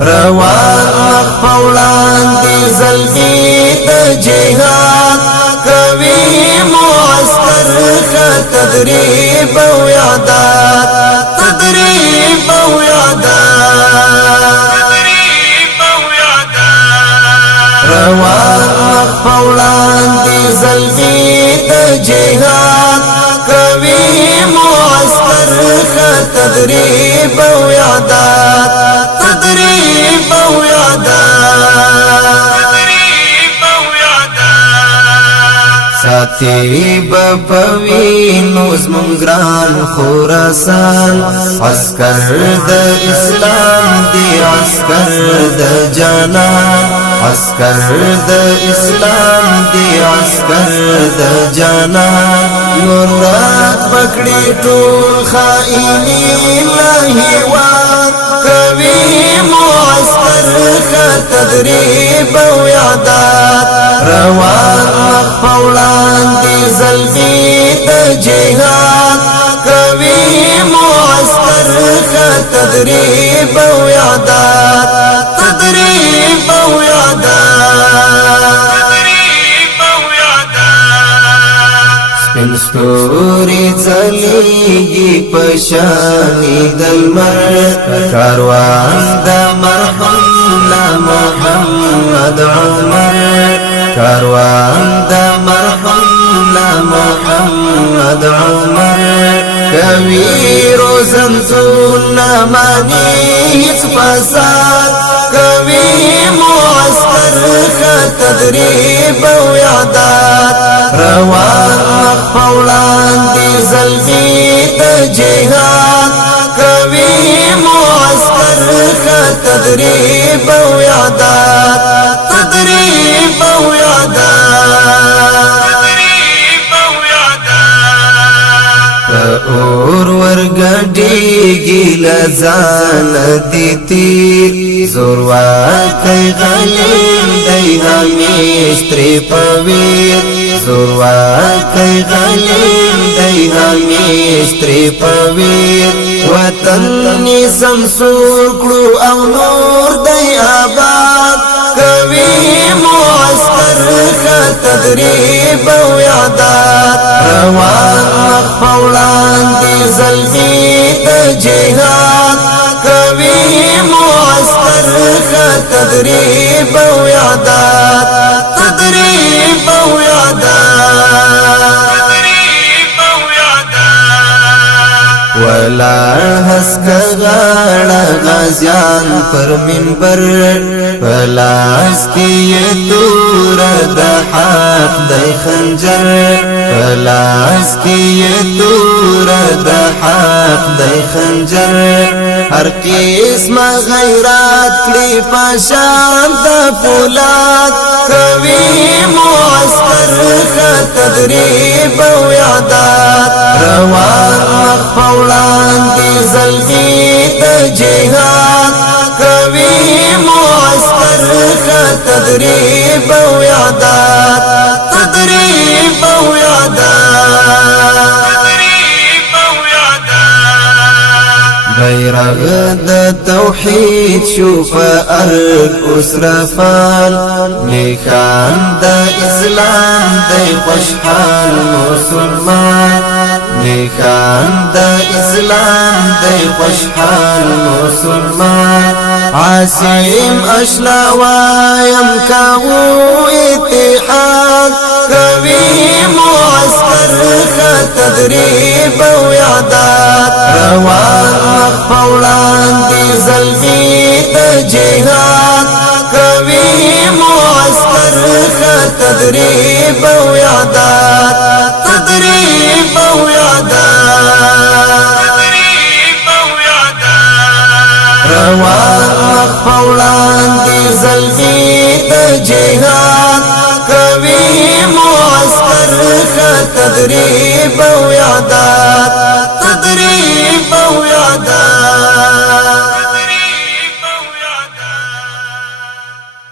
روان مخفولان دی زلمی دا جهاد کوي معسكر تدريب و اعداد تدريب و اعداد روان مخفولان دی زلمی دا جهاد کوي معسكر تدريب و اعداد تدريب و اعداد ساتي بپوینو زمون گران خراسان عسكر د اسلام دی عسكر د جانان عسكر د اسلام دی عسكر د جانان مراد پکړی ټول خائنین هیواد کوي معسكر تدريب و اعداد روان مخفولان دی زلمی دا جهاد کوي معسكر تدريب و اعداد تدريب و اعداد سپین ستوری ځلیږي پشانی دلمر کاروان د مرحوم محمد عمر کاروان د مرحوم محمد عمر کوي روزنتون مانی هیڅ فساد کوي معسكر تدريب و اعداد روان مخفولان دی زلمی دا جهاد کوي معسكر تدريب و اعداد تدريب و اعداد اور ورګډيږي لزان دي تیر زور واکي غلیم دی همیش تری پویر زور واکي غلیم دی همیش تری پویر وطن سمسور کړو او نور دی آباد کوي معسكر تدريب و اعداد روان مخفولان دی زلمی دا جهاد کوي معسكر تدريب و اعداد تدريب و اعداد ولا هسک غاړه غازیان پر منبر پلاس کې تور د حق د خنجر پلاس کې تور د حق د خنجر هر قسم غیرات کړي پشان د فولاد کوي معسكر تدريب و اعداد روان مخفولان دی زلمی دا جهاد کوي معسكر تدريب و اعداد تدريب و اعداد بیرغ د توحید شو فارق اسرافان نیکان د اسلام دی خوشحال مسلمان نیکان د اسلام دی خوشحال مسلمان عاصم اشنا وایم کاو اتحاد کوي معسكر تدريب و اعداد روان مخفولان دی زلمی دا جهاد کوي معسكر تدريب و اعداد تدريب و اعداد روان مخفولان دی زلمی دا جهاد کوي معسكر تدريب و اعداد